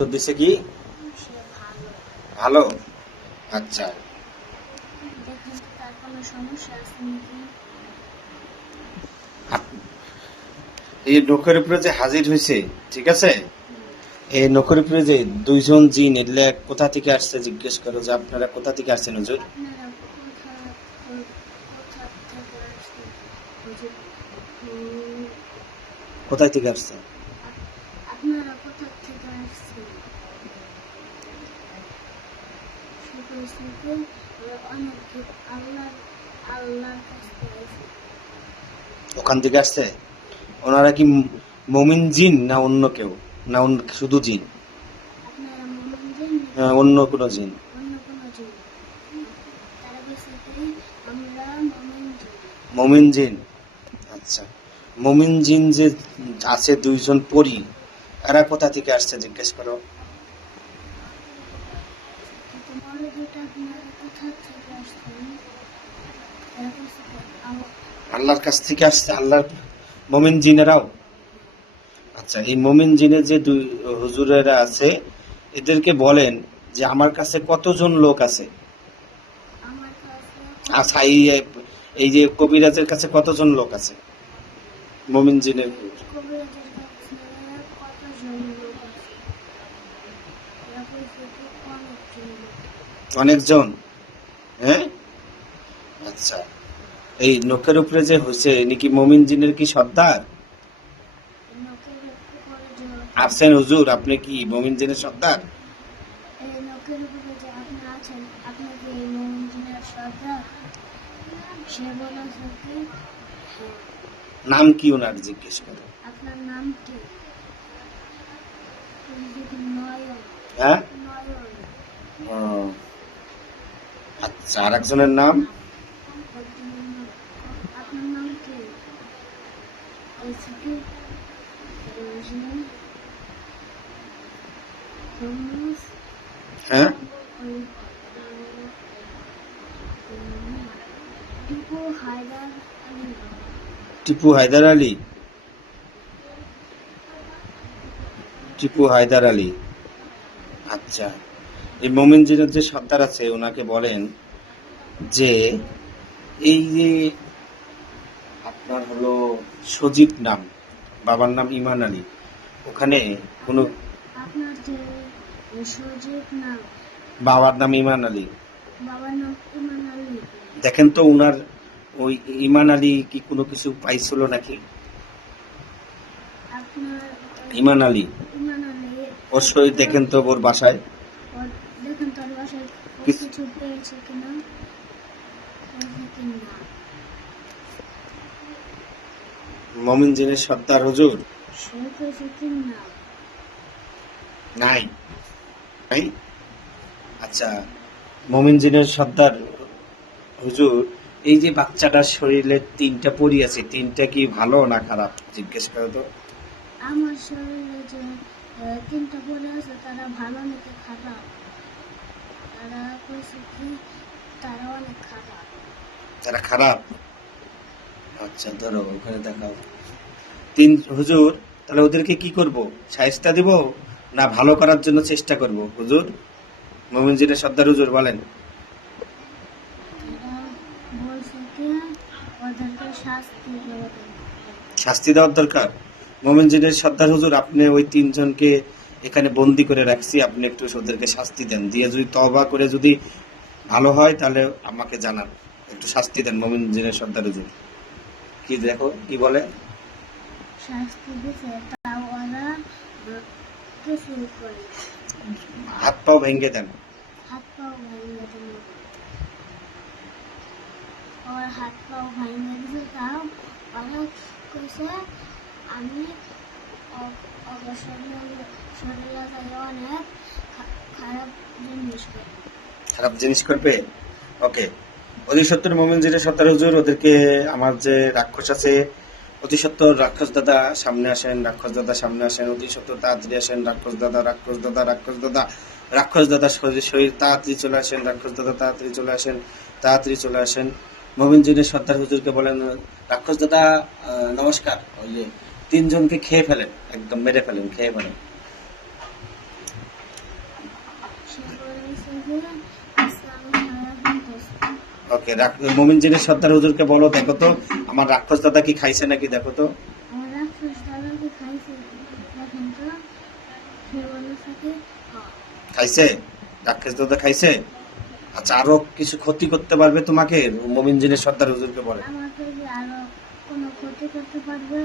দিছে কি ভালো? আচ্ছা, আপ- এই নখের উপরে যে হাজির হয়েছে, ঠিক আছে, এই নখের উপরে যে দুইজন জিন এগুলা কোথা থেকে আসছে জিজ্ঞেস করো যে আপনারা কোথা থেকে আসছেন হুজুর? কোথায় থেকে আসছে? ওখান থেকে আসছে। ওনারা কি মমিন জিন না অন্য কেউ, না শুধু জিন? অন্য কোনো জিন? মমিন জিন। আচ্ছা, মমিন জিন যে আছে দুইজন পরী, এরা কোথা থেকে আসছে জিজ্ঞেস করো। আল্লাহর কাছ থেকে আসছে, আল্লাহর মমিন জিনেরাও। আচ্ছা, এই মমিন জিনের যে দুই হুজুরেরা আছে, এদেরকে বলেন যে আমার কাছে কতজন লোক আছে। আচ্ছা, এই যে কবিরাজের কাছে কতজন লোক আছে মমিন জিনের? অনেকজন। হ্যাঁ, আচ্ছা, এই নখের উপরে যে হয়েছে নাকি মমিন জিনের কি সর্দার আছেন হুজুর? আপনি কি মমিন জিনের সর্দার? নাম কি ওনার জিজ্ঞেস করে? হ্যাঁ, ও, আচ্ছা, আর একজনের নাম? হ্যাঁ, টিপু হায়দার আলী। টিপু হায়দার আলী। আচ্ছা, এই মমিন জিনের যে সর্দার আছে ওনাকে বলেন যে এই যে আপনার হলো সজীব নাম, বাবার নাম ইমান আলী, ওখানে কোনো বাবার নাম ইমান আলী, দেখেন তো উনার ওই ইমান আলী কি কোনো কিছু পাইছিল নাকি? ইমান আলী ওর শরীর দেখেন তো, ওর বাসায় মমিন জিনের সর্দার হুজুর নাই? নাই। আচ্ছা, মমিন জিনের সর্দার হুজুর, এই যে বাচ্চাটার শরীরে তিনটা পরি আছে, তিনটা কি ভালো না খারাপ জিজ্ঞেস করো তো। আমার শরীরে যে তিনটা পরি আছে তারা ভালো নাকি খারাপ? তারা কইছে কি তারা অনেক খারাপ। তারা খারাপ? আচ্ছা, ধরো ওখানে দেখাও তিন হুজুর, তাহলে ওদেরকে কি করব? শায়েস্তা দিব না ভালো করার জন্য চেষ্টা করব হুজুর? মমিন জিনের সর্দার হুজুর বলেন। শাস্তি দেওয়ার দরকার। মমিন জিনের সর্দার হুজুর, আপনি ওই তিনজনকে এখানে বন্দি করে রাখছি, আপনি একটু ওদেরকে শাস্তি দেন, দিয়ে যদি তওবা করে যদি ভালো হয় তাহলে আমাকে জানান, একটু শাস্তি দেন মমিন জিনের সর্দার হুজুর। কি দেখো কি বলে? হাত পাও ভেঙে দেন। হাত পাও ভাঙে দিছে, তাও ওরা কইছে আমি শরীরে অনেক খারাপ জিনিস করবে। খারাপ জিনিস করবে? ওকে, অতি সত্তর মোমিন জিনের সর্দার হুজুর, ওদেরকে আমার যে রাক্ষস আছে, অতি সত্তর রাক্ষস দাদা সামনে আসেন, রাক্ষস দাদা সামনে আসেন, অতি সত্তর তাড়াতাড়ি আসেন, রাক্ষস দাদা, রাক্ষস দাদা, রাক্ষস দাদা, রাক্ষস দাদা শরীর তাড়াতাড়ি চলে আসেন, রাক্ষস দাদা তাড়াতাড়ি চলে আসেন, তাড়াতাড়ি চলে আসেন। মোমিন জিনের সর্দার হুজুরকে বলেন, রাক্ষস দাদা নমস্কার, ওই যে তিনজনকে খেয়ে ফেলেন, একদম মেরে ফেলেন, খেয়ে ফেলেন। বলছে যে আজকে আমি খাওয়া সন্তুষ্ট। ওকে, মমিন জিনের সর্দার হুজুরকে বলো, দেখো তো আমার রাক্ষস দাদা কি খাইছে নাকি, দেখো তো। আমার রাক্ষস দাদাকে খাইছে, দেখেন তো। সে বলেছে কি খাইছে, রাক্ষস দাদা খাইছে। আচ্ছা, আরো কিছু ক্ষতি করতে পারবে তোমাকে? মমিন জিনের সর্দার হুজুরকে বলে। আমাকে কি আরো কোনো ক্ষতি করতে পারবে?